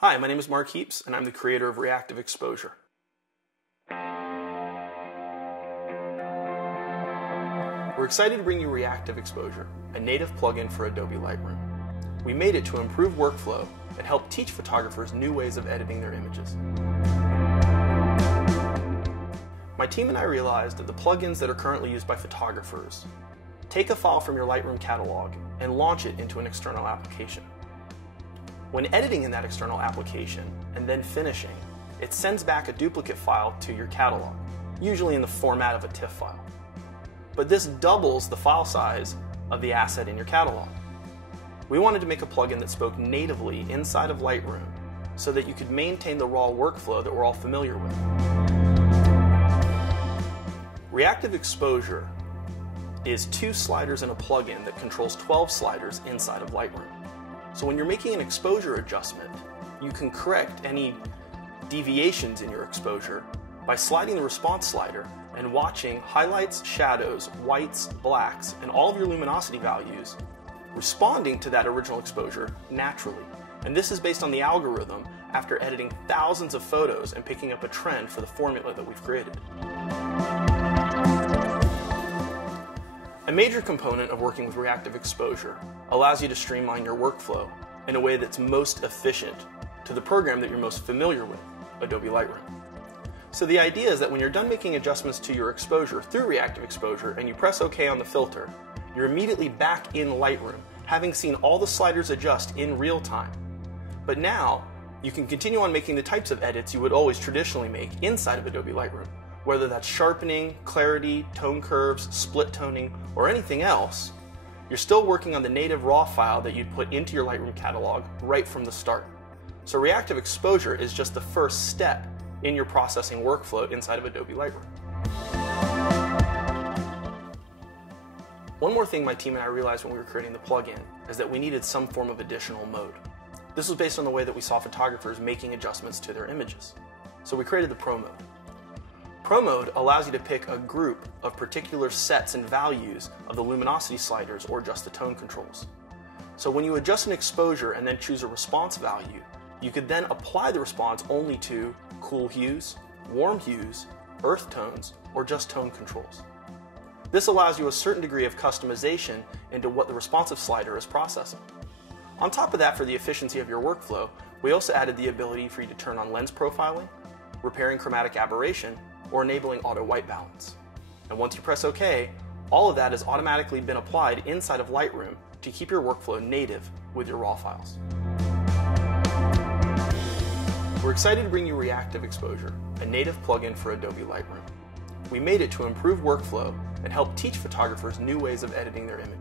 Hi, my name is Mark Heaps, and I'm the creator of Reactive Exposure. We're excited to bring you Reactive Exposure, a native plugin for Adobe Lightroom. We made it to improve workflow and help teach photographers new ways of editing their images. My team and I realized that the plugins that are currently used by photographers take a file from your Lightroom catalog and launch it into an external application. When editing in that external application and then finishing, it sends back a duplicate file to your catalog, usually in the format of a TIFF file. But this doubles the file size of the asset in your catalog. We wanted to make a plugin that spoke natively inside of Lightroom so that you could maintain the raw workflow that we're all familiar with. Reactive Exposure is 2 sliders in a plugin that controls 12 sliders inside of Lightroom. So when you're making an exposure adjustment, you can correct any deviations in your exposure by sliding the response slider and watching highlights, shadows, whites, blacks, and all of your luminosity values responding to that original exposure naturally. And this is based on the algorithm after editing thousands of photos and picking up a trend for the formula that we've created. A major component of working with Reactive Exposure allows you to streamline your workflow in a way that's most efficient to the program that you're most familiar with, Adobe Lightroom. So the idea is that when you're done making adjustments to your exposure through Reactive Exposure and you press OK on the filter, you're immediately back in Lightroom, having seen all the sliders adjust in real time. But now, you can continue on making the types of edits you would always traditionally make inside of Adobe Lightroom, whether that's sharpening, clarity, tone curves, split toning, or anything else. You're still working on the native raw file that you'd put into your Lightroom catalog right from the start. So Reactive Exposure is just the first step in your processing workflow inside of Adobe Lightroom. One more thing my team and I realized when we were creating the plugin is that we needed some form of additional mode. This was based on the way that we saw photographers making adjustments to their images. So we created the Pro mode. Pro mode allows you to pick a group of particular sets and values of the luminosity sliders or just the tone controls. So when you adjust an exposure and then choose a response value, you could then apply the response only to cool hues, warm hues, earth tones, or just tone controls. This allows you a certain degree of customization into what the responsive slider is processing. On top of that, for the efficiency of your workflow, we also added the ability for you to turn on lens profiling, repairing chromatic aberration, or enabling auto white balance. And once you press OK, all of that has automatically been applied inside of Lightroom to keep your workflow native with your raw files. We're excited to bring you Reactive Exposure, a native plugin for Adobe Lightroom. We made it to improve workflow and help teach photographers new ways of editing their images.